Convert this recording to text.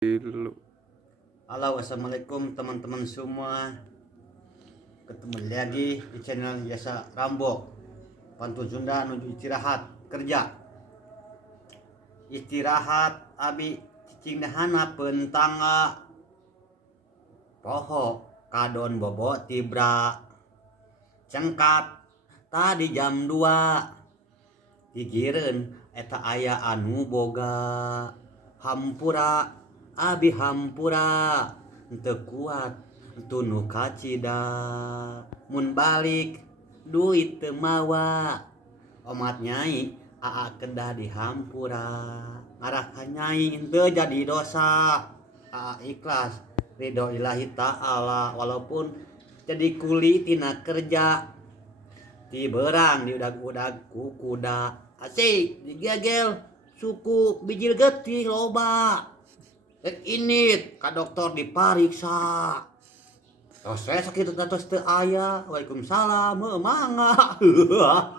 Dulu. Halo, assalamualaikum teman-teman semua. Ketemu lagi di channel Jasa Rambo. Pantun Sunda menuju istirahat kerja. Istirahat abi cicing dahana pentangga. Poho kadon bobo tibra. Cengkat tadi jam 2. Gigireun eta aya anu boga. Hampura abi hampura teu kuat tunu kacida mun balik duit teu mawa omat nyai aa kedah di hampura ngarah ka nyai teu jadi dosa aa ikhlas ridho ilahi ta'ala walaupun jadi kuli tina kerja ti beurang di udag-udag ku kuda asik digegel suku bijil getih loba rek init ka dokter dipariksa tos saya sakit atas teu aya waalaikumsalam mangga